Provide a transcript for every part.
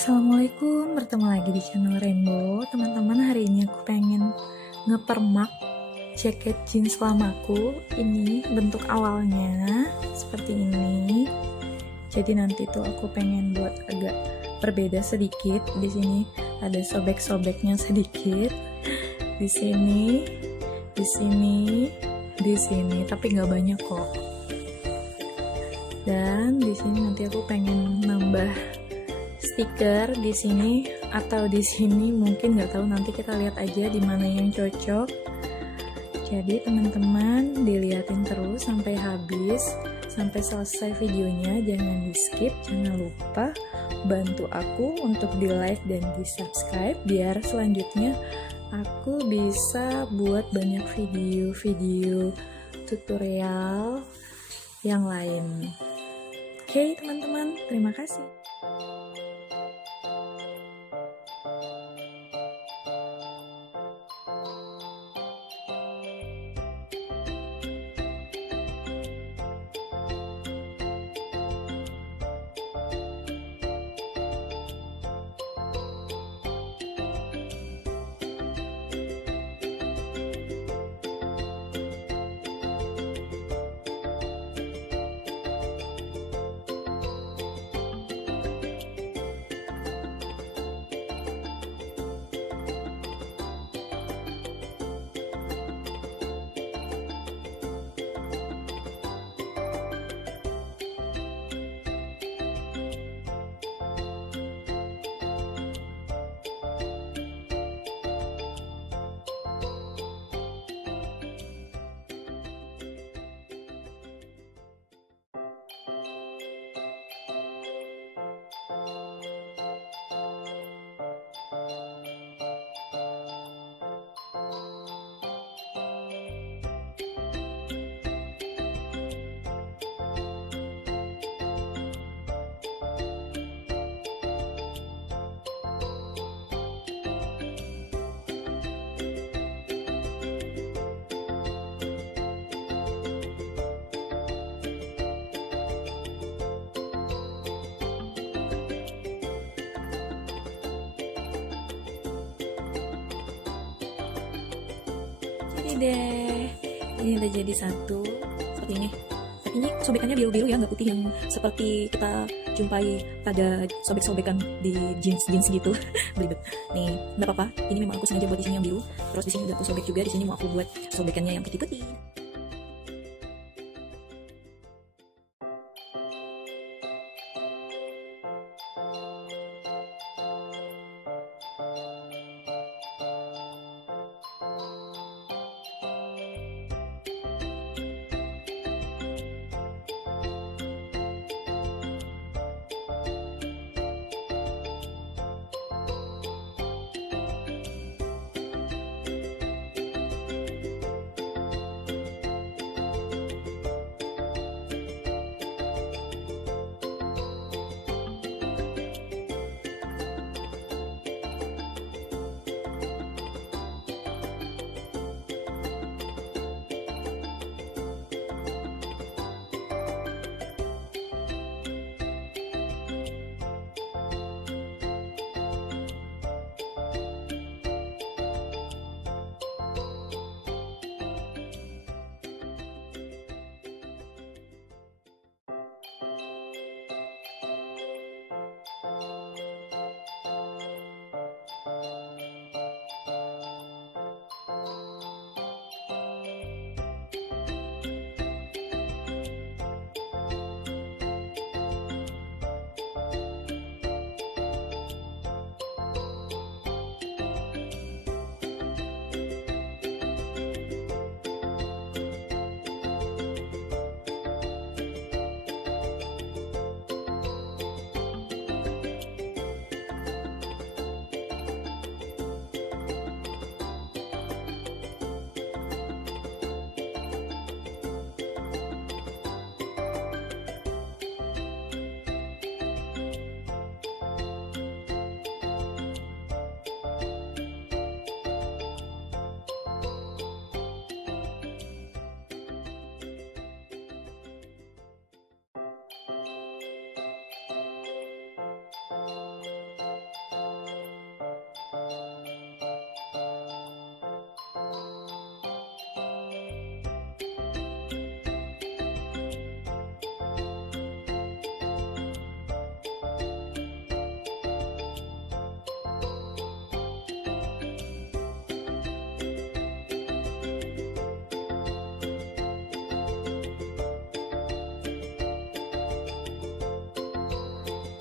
Assalamualaikum, bertemu lagi di channel Rainbow. Teman-teman, hari ini aku pengen ngepermak jaket jeans lamaku. Ini bentuk awalnya seperti ini. Jadi nanti tuh aku pengen buat agak berbeda sedikit. Di sini ada sobek-sobeknya sedikit. Di sini, di sini, di sini, tapi nggak banyak kok. Dan di sini nanti aku pengen nambah stiker di sini atau di sini, mungkin nggak tahu, nanti kita lihat aja di mana yang cocok. Jadi teman-teman dilihatin terus sampai habis, sampai selesai videonya, jangan di skip. Jangan lupa bantu aku untuk di like dan di subscribe biar selanjutnya aku bisa buat banyak video-video tutorial yang lain. Oke teman-teman, terima kasih. Deh, ini udah jadi satu seperti ini. Tapi ini sobekannya biru-biru ya, nggak putih yang seperti kita jumpai pada sobek-sobekan di jeans gitu. Belibet. Nih, nggak apa-apa. Ini memang aku sengaja buat di sini yang biru. Terus di sini udah aku sobek juga. Di sini mau aku buat sobekannya yang putih-putih.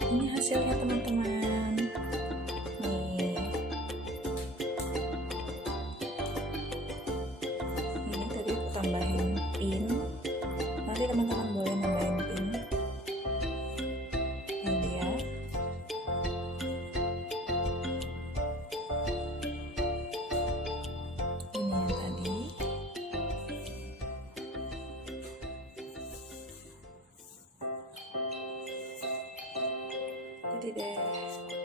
Ini hasilnya teman-teman. Nih. Ini tadi aku tambahin pin. Nanti teman-teman boleh nambahin pin. Ini dia. Ini yang tadi. Jadi deh.